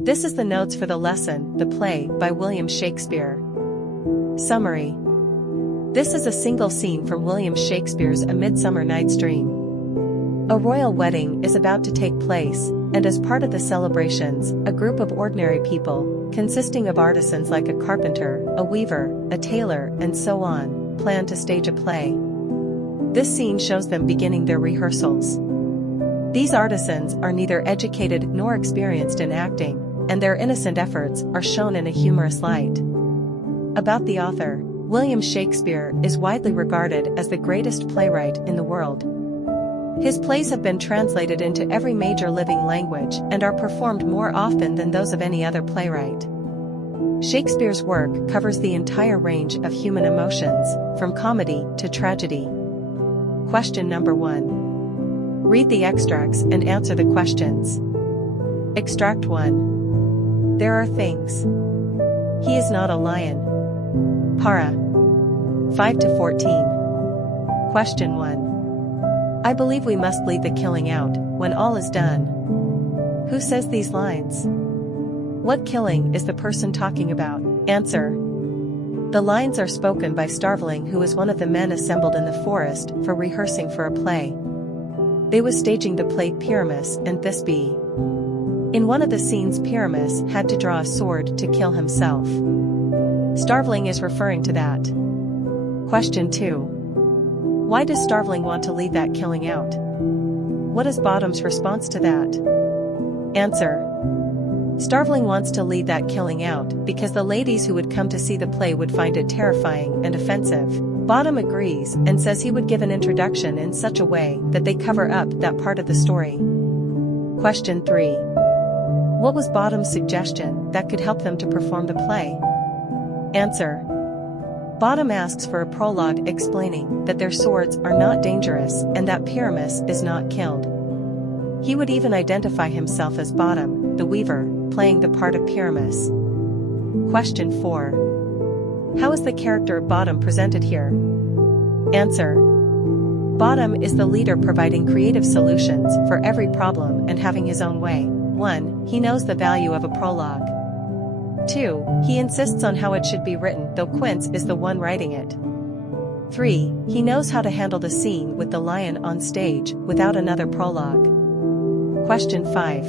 This is the notes for the lesson, The Play, by William Shakespeare. Summary. This is a single scene from William Shakespeare's A Midsummer Night's Dream. A royal wedding is about to take place, and as part of the celebrations, a group of ordinary people, consisting of artisans like a carpenter, a weaver, a tailor, and so on, plan to stage a play. This scene shows them beginning their rehearsals. These artisans are neither educated nor experienced in acting, and their innocent efforts are shown in a humorous light. About the author, William Shakespeare is widely regarded as the greatest playwright in the world. His plays have been translated into every major living language and are performed more often than those of any other playwright. Shakespeare's work covers the entire range of human emotions, from comedy to tragedy. Question number 1. Read the extracts and answer the questions. Extract 1. There are things. He is not a lion. Para. 5-14. Question 1. I believe we must leave the killing out, when all is done. Who says these lines? What killing is the person talking about? Answer. The lines are spoken by Starveling, who is one of the men assembled in the forest for rehearsing for a play. They was staging the play Pyramus and Thisbe. In one of the scenes, Pyramus had to draw a sword to kill himself. Starveling is referring to that. Question 2. Why does Starveling want to leave that killing out? What is Bottom's response to that? Answer. Starveling wants to leave that killing out because the ladies who would come to see the play would find it terrifying and offensive. Bottom agrees and says he would give an introduction in such a way that they cover up that part of the story. Question 3. What was Bottom's suggestion that could help them to perform the play? Answer. Bottom asks for a prologue explaining that their swords are not dangerous and that Pyramus is not killed. He would even identify himself as Bottom, the weaver, playing the part of Pyramus. Question 4. How is the character of Bottom presented here? Answer. Bottom is the leader, providing creative solutions for every problem and having his own way. 1. He knows the value of a prologue. 2. He insists on how it should be written, though Quince is the one writing it. 3. He knows how to handle the scene with the lion on stage without another prologue. Question 5.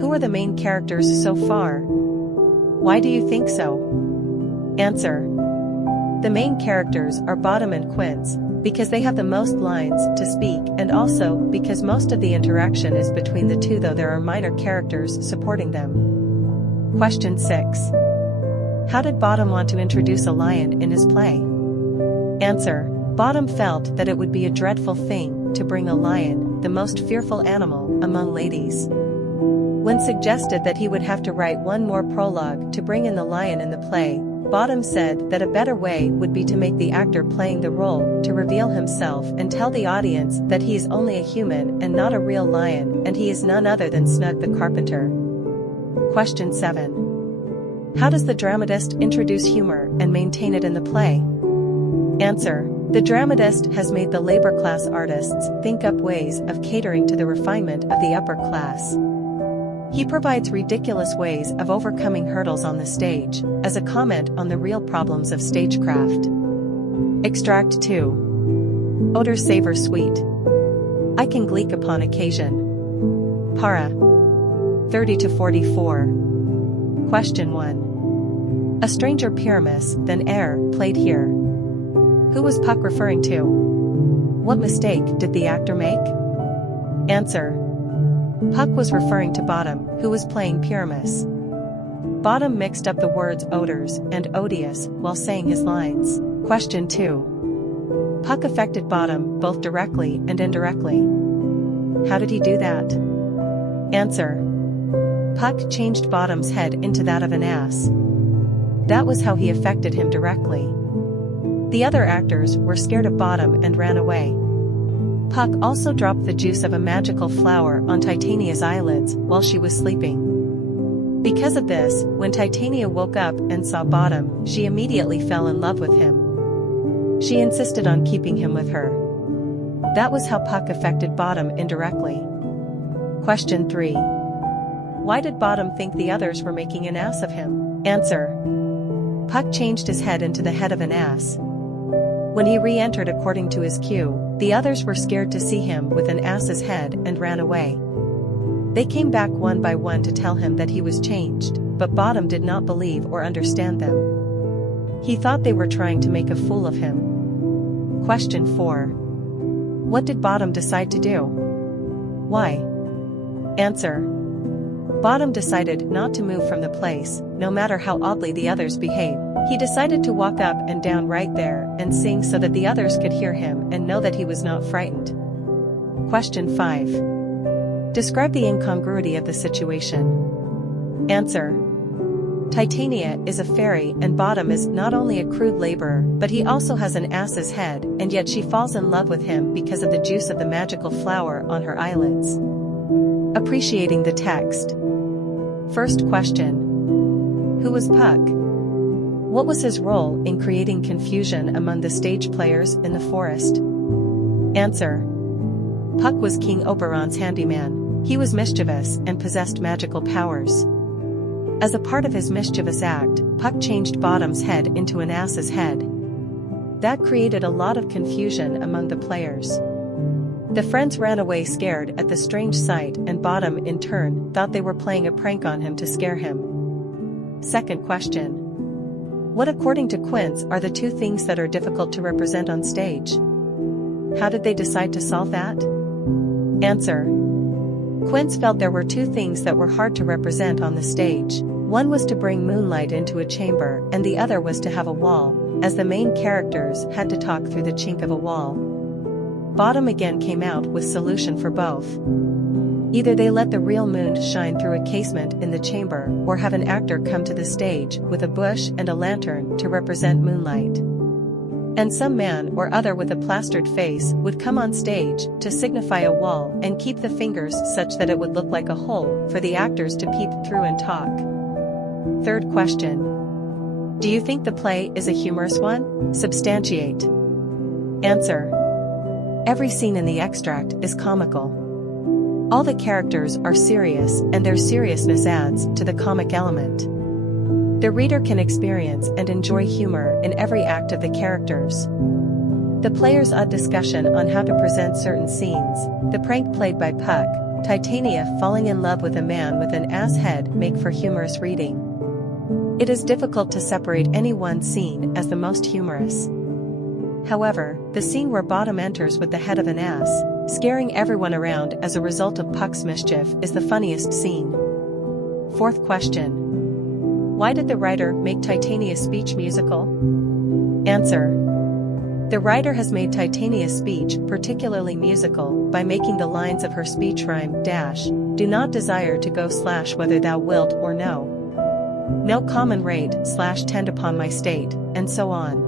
Who are the main characters so far? Why do you think so? Answer. The main characters are Bottom and Quince, because they have the most lines to speak, and also because most of the interaction is between the two, though there are minor characters supporting them. Question 6. How did Bottom want to introduce a lion in his play? Answer. Bottom felt that it would be a dreadful thing to bring a lion, the most fearful animal among ladies. When suggested that he would have to write one more prologue to bring in the lion in the play, Bottom said that a better way would be to make the actor playing the role to reveal himself and tell the audience that he is only a human and not a real lion, and he is none other than Snug the carpenter. Question 7. How does the dramatist introduce humor and maintain it in the play? Answer. The dramatist has made the labor-class artists think up ways of catering to the refinement of the upper class. He provides ridiculous ways of overcoming hurdles on the stage, as a comment on the real problems of stagecraft. Extract 2. Odor savor sweet. I can gleek upon occasion. Para. 30-44. Question 1. A stranger Pyramus, then heir, played here. Who was Puck referring to? What mistake did the actor make? Answer. Puck was referring to Bottom, who was playing Pyramus. Bottom mixed up the words odors and odious while saying his lines. Question 2. Puck affected Bottom both directly and indirectly. How did he do that? Answer. Puck changed Bottom's head into that of an ass. That was how he affected him directly. The other actors were scared of Bottom and ran away. Puck also dropped the juice of a magical flower on Titania's eyelids while she was sleeping. Because of this, when Titania woke up and saw Bottom, she immediately fell in love with him. She insisted on keeping him with her. That was how Puck affected Bottom indirectly. Question 3. Why did Bottom think the others were making an ass of him? Answer. Puck changed his head into the head of an ass. When he re-entered according to his cue, the others were scared to see him with an ass's head and ran away. They came back one by one to tell him that he was changed, but Bottom did not believe or understand them. He thought they were trying to make a fool of him. Question 4. What did Bottom decide to do? Why? Answer. Bottom decided not to move from the place, no matter how oddly the others behaved. He decided to walk up and down right there and sing so that the others could hear him and know that he was not frightened. Question 5. Describe the incongruity of the situation. Answer. Titania is a fairy and Bottom is not only a crude laborer, but he also has an ass's head, and yet she falls in love with him because of the juice of the magical flower on her eyelids. Appreciating the text. First question. Who was Puck? What was his role in creating confusion among the stage players in the forest? Answer. Puck was King Oberon's handyman. He was mischievous and possessed magical powers. As a part of his mischievous act, Puck changed Bottom's head into an ass's head. That created a lot of confusion among the players. The friends ran away scared at the strange sight, and Bottom, in turn, thought they were playing a prank on him to scare him. Second question. What, according to Quince, are the two things that are difficult to represent on stage? How did they decide to solve that? Answer. Quince felt there were two things that were hard to represent on the stage. One was to bring moonlight into a chamber, and the other was to have a wall, as the main characters had to talk through the chink of a wall. Bottom again came out with solution for both. Either they let the real moon shine through a casement in the chamber, or have an actor come to the stage with a bush and a lantern to represent moonlight. And some man or other with a plastered face would come on stage to signify a wall and keep the fingers such that it would look like a hole for the actors to peep through and talk. Third question. Do you think the play is a humorous one? Substantiate. Answer. Every scene in the extract is comical. All the characters are serious, and their seriousness adds to the comic element. The reader can experience and enjoy humor in every act of the characters. The players' odd discussion on how to present certain scenes, the prank played by Puck, Titania falling in love with a man with an ass head make for humorous reading. It is difficult to separate any one scene as the most humorous. However, the scene where Bottom enters with the head of an ass, scaring everyone around as a result of Puck's mischief, is the funniest scene. Fourth question. Why did the writer make Titania's speech musical? Answer. The writer has made Titania's speech particularly musical by making the lines of her speech rhyme "do not desire to go / whether thou wilt or no common rate / tend upon my state," and so on.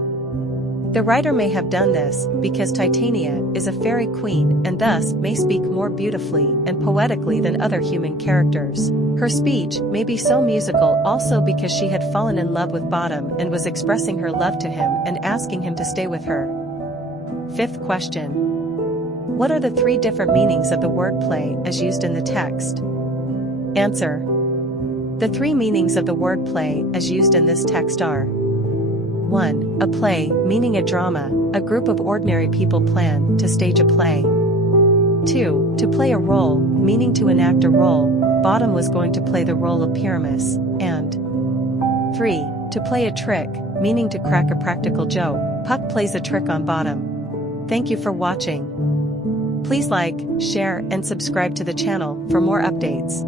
The writer may have done this because Titania is a fairy queen and thus may speak more beautifully and poetically than other human characters. Her speech may be so musical also because she had fallen in love with Bottom and was expressing her love to him and asking him to stay with her. Fifth question. What are the three different meanings of the word play as used in the text? Answer. The three meanings of the word play as used in this text are: 1. A play, meaning a drama, a group of ordinary people plan to stage a play. 2. To play a role, meaning to enact a role, Bottom was going to play the role of Pyramus, and 3. To play a trick, meaning to crack a practical joke, Puck plays a trick on Bottom. Thank you for watching. Please like, share and subscribe to the channel for more updates.